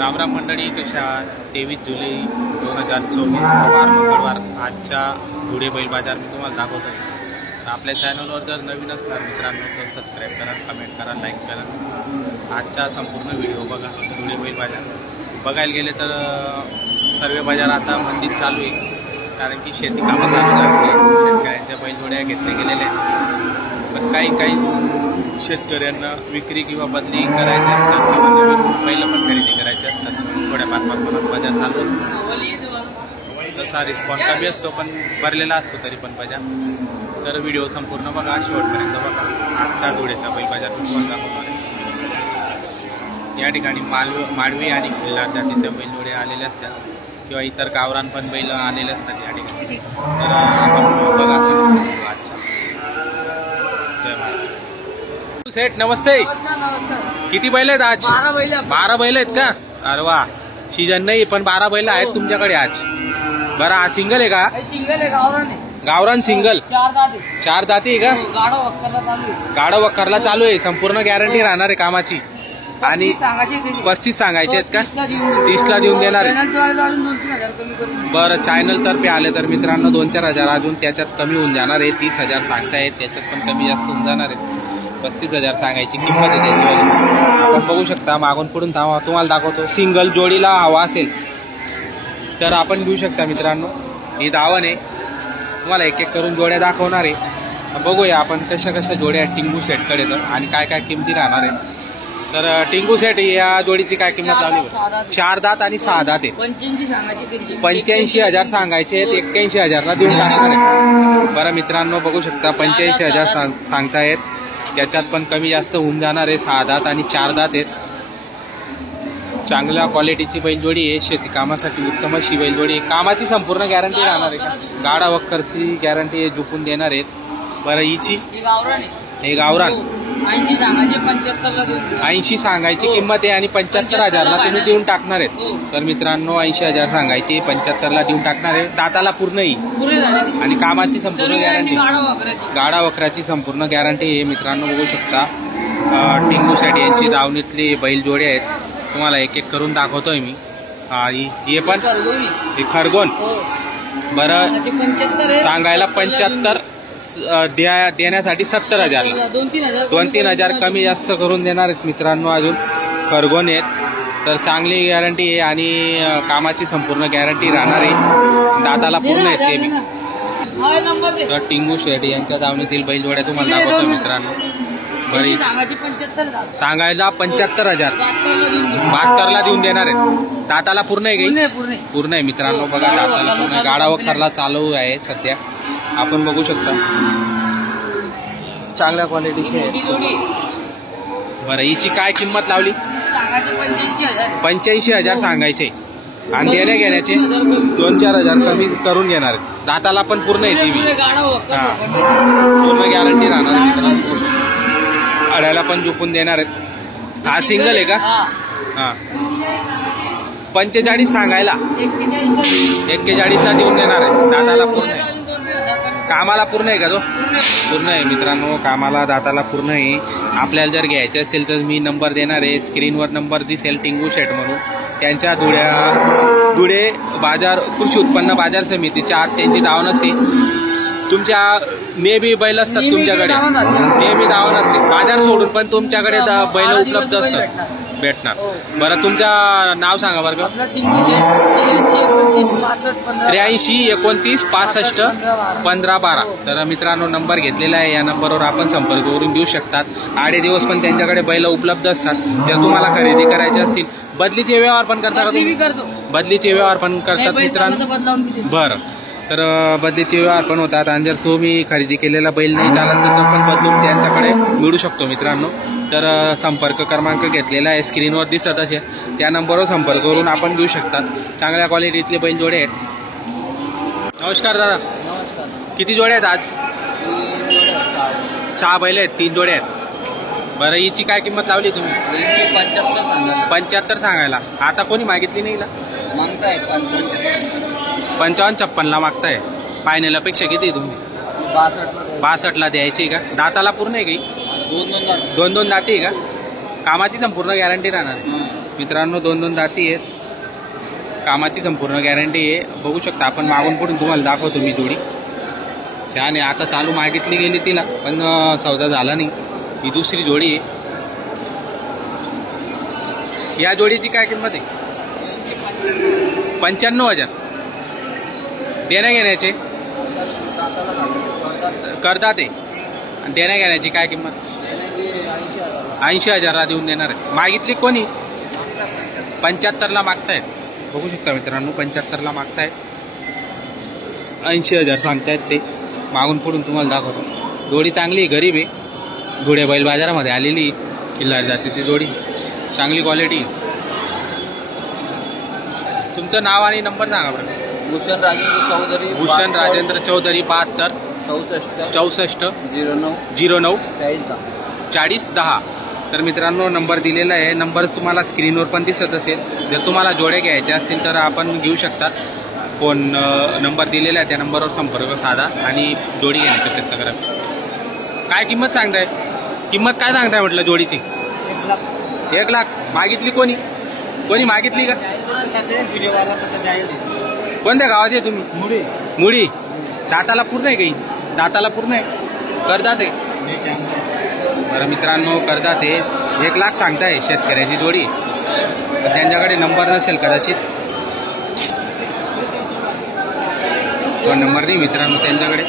रामराम मंडळी, कशा 23 जुलै 2024 वार मंगळवार आजच्या धुळे बैल बाजार मी तुम्हाला दाखवतो आहे. आपल्या चॅनलवर जर नवीन असणार मित्रांनो तर सबस्क्राईब करा, कमेंट करा, लाईक करा. आजचा संपूर्ण व्हिडिओ बघा. धुळे बैल बाजार बघायला गेले तर सर्व बाजार आता मंदीत चालू आहे, कारण की शेती कामं चालू झाली. शेतकऱ्यांच्या बैलजोड्या घेतल्या गेलेल्या आहेत, पण काही शेतकऱ्यांना विक्री किंवा बदली करायची असतात किंवा नवीन बैल पण खरेदी करायची असतात. थोड्याफार प्रमाणात बाजार चालू असतो, तसा रिस्पॉन्स कमी असतो पण भरलेला असतो तरी पण बाजार. तर व्हिडिओ संपूर्ण बघा, शेवटपर्यंत बघा. आजच्या धुळेच्या बैल बाजार तुम्हाला दाखवणार आहे. या ठिकाणी माळवी आणि खिल्लार जातीच्या बैलजोडे आलेले असतात किंवा इतर गावरान पण बैल आलेले असतात या ठिकाणी. तर आपण बघा आजच्या. जय महाराज. सेठ नमस्ते. किती बैल आहेत आज? 12 बैल आहेत का? अरे वा, सीजन नाही पण 12 बैल आहेत तुमच्याकडे आज. बरं, हा सिंगल आहे का? सिंगल आहे, गावरान आहे. गावरान सिंगल 4 दाती आहे का? गाडा वक्करला चालू आहे. संपूर्ण गॅरंटी राहणार आहे कामाची. आणि 35 सांगायचे आहेत का? 30ला देऊन देणार आहे. बरं, चॅनल तर्फे आले तर मित्रांनो 2-4 हजार अजून त्याच्यात कमी होऊन जाणार आहे. 30,000 सांगतायत, त्याच्यात पण कमी जास्त होऊन जाणार आहे. 35,000 सांगायची किंमत आहे त्याची. आपण बघू शकता मागून पुढून तुम्हाला दाखवतो. सिंगल जोडीला हवा असेल तर आपण घेऊ शकता मित्रांनो. ही दावण आहे, तुम्हाला एक एक करून जोड्या दाखवणार आहे. बघूया आपण कशा कशा जोड्या टिंगू सेटकडे तर आणि काय काय किमती राहणार आहे. तर टिंगू सेट या जोडीची काय किंमत लावली? 4 दात आणि 6 दात आहे. 85,000 सांगायचे आहेत, 81,000ला देऊन टाकणार आहे. बरं मित्रांनो, बघू शकता 85,000 सांगतायत, त्याच्यात पण कमी जास्त होऊन जाणार आहे. 6 दात आणि 4 दात आहेत. चांगल्या क्वालिटीची बैलजोडी आहे, शेती कामासाठी उत्तम अशी बैलजोडी आहे. कामाची संपूर्ण गॅरंटी राहणार आहे का? गाडा वक्करची गॅरंटी जुपून देणार आहेत. बरं, हिची हे गावरान 80 सांगायची किंमत आहे आणि 75,000ला तुम्ही देऊन टाकणार आहेत. तर मित्रांनो 80,000 सांगायची, 75ला देऊन टाकणार आहे. दाताला पूर्ण येईल आणि कामाची संपूर्ण गॅरंटी, गाडा वखराची संपूर्ण गॅरंटी आहे. मित्रांनो बघू शकता टिंगू सेट यांची दावणीतली बैलजोडे आहेत. तुम्हाला एक एक करून दाखवतोय मी. हे पण हे खरगोन. बरं, सांगायला 75 देण्यासाठी 70,000ला 2-3 हजार कमी जास्त करून देणार आहेत मित्रांनो. अजून खरगोन आहेत, तर चांगली गॅरंटी आहे आणि कामाची संपूर्ण गॅरंटी राहणार आहे. दाताला पूर्ण आहेत ते मी. तर टिंगू शेट यांच्या दावणीतील बैलजोड्या तुम्हाला दाखवतो मित्रांनो. बरी सांगायला 75,000, 72ला देऊन देणार आहेत. दाताला पूर्ण आहे काही? पूर्ण आहे मित्रांनो. बघा दाताला पूर्ण. गाडा वखरला चालू आहे सध्या, आपण बघू शकता. चांगल्या क्वालिटीचे आहे. बरं, हिची काय किंमत लावली? 85,000 सांगायचे आणि देण्या घेण्याचे 2-4 हजार कमी करून घेणार. दाताला पण पूर्ण येते मी. हां, पूर्ण गॅरंटी राहणार. अड्याला पण झोपून देणार आहेत. हा सिंगल आहे का? हां, 45 सांगायला 41ला देऊन देणार आहे. दाताला पूर्ण आहे. कामाला पूर्ण आहे का तो? पूर्ण आहे मित्रांनो, कामाला दाताला पूर्ण आहे. आपल्याला जर घ्यायचे असेल तर मी नंबर देणार आहे, स्क्रीनवर नंबर दिसेल टिंगू शेट म्हणून. त्यांच्या धुळे बाजार कृषी उत्पन्न बाजार समितीच्या आत त्यांची दावण असते. तुमच्या नेहमी बैल असतात तुमच्याकडे, नेहमी दावण असते. बाजार सोडून पण तुमच्याकडे बैल उपलब्ध असतात, भेटणार. बरं, तुमचं नाव सांगा बरं का? 83 29 65 15 12. तर मित्रांनो नंबर घेतलेला आहे, या नंबरवर आपण संपर्क करून घेऊ शकतात. आडे दिवस पण त्यांच्याकडे बैल उपलब्ध असतात. जर तुम्हाला खरेदी करायचे असतील, बदलीचे व्यवहार पण करतात. बदलीचे व्यवहार पण करतात मित्रांनो. बरं, तर बदलीचे व्यवहार पण होतात. आणि जर तुम्ही खरेदी केलेला बैल नाही चालत तर तो पण बदलून त्यांच्याकडे मिळू शकतो मित्रांनो. तर संपर्क क्रमांक घेतलेला आहे, स्क्रीनवर दिसत असे, त्या नंबरवर संपर्क करून आपण घेऊ शकतात. चांगल्या क्वालिटीतले बैल जोडे आहेत. नमस्कार दादा. नमस्कार. किती जोडे आहेत आज? 6 बैल आहेत, 3 जोडे आहेत. बरं, हिची काय किंमत लावली तुम्ही? 75 सांगायला. आता कोणी मागितली नाही? मागताय 55-56ला मागताय. फायनल अपेक्षा किती तुम्ही? 62ला द्यायची का? दाताला पूर्ण आहे काही? 2-2 दाती आहे का? कामाची संपूर्ण गॅरंटी राहणार. मित्रांनो 2-2 दाती आहेत. कामाची संपूर्ण गॅरंटी आहे. बघू शकता आपण मागून पुढून तुम्हाला दाखवतो मी जोडी. छान आहे. आता चालू मागितली गेली तिला पण सौदा झाला नाही. ही दुसरी जोडी आहे. या जोडीची काय किंमत आहे? 95,000. देण्या घेण्याचे करतात ते. देण्या घेण्याची काय किंमत? 80,000ला देऊन देणार आहे. मागितली कोणी? 75ला मागतायत. बघू शकता मित्रांनो 75ला मागतायत. 80,000 सांगतायत ते. मागून पुढून तुम्हाला दाखवतो. जोडी चांगली गरीब आहे. धुळे बैल बाजारामध्ये आलेली किल्लारी जातीची जोडी. चांगली क्वालिटी. तुमचं नाव आणि नंबर सांगा बरं. भूषण राजेंद्र चौधरी. भूषण राजेंद्र चौधरी 72 64 09 09 4010. तर मित्रांनो नंबर दिलेला आहे. नंबर तुम्हाला स्क्रीनवर पण दिसत असेल. जर तुम्हाला जोडे घ्यायचे असतील तर आपण घेऊ शकतात. फोन नंबर दिलेला आहे त्या नंबरवर संपर्क साधा आणि जोडी घेण्याचा प्रयत्न करा. काय किंमत सांगताय? किंमत काय सांगताय म्हटलं जोडीची? 1 लाख. मागितली कोणी? कोणी मागितली का? कोणत्या गावात आहे तुम्ही? मुडी. दाताला पूर्ण आहे काही? दाताला पूर्ण आहे. करतात आहे. बरं मित्रांनो करतात आहे. 1 लाख सांगताय शेतकऱ्याची जोडी. त्यांच्याकडे नंबर नसेल कदाचित. फोन नंबर नाही मित्रांनो त्यांच्याकडे.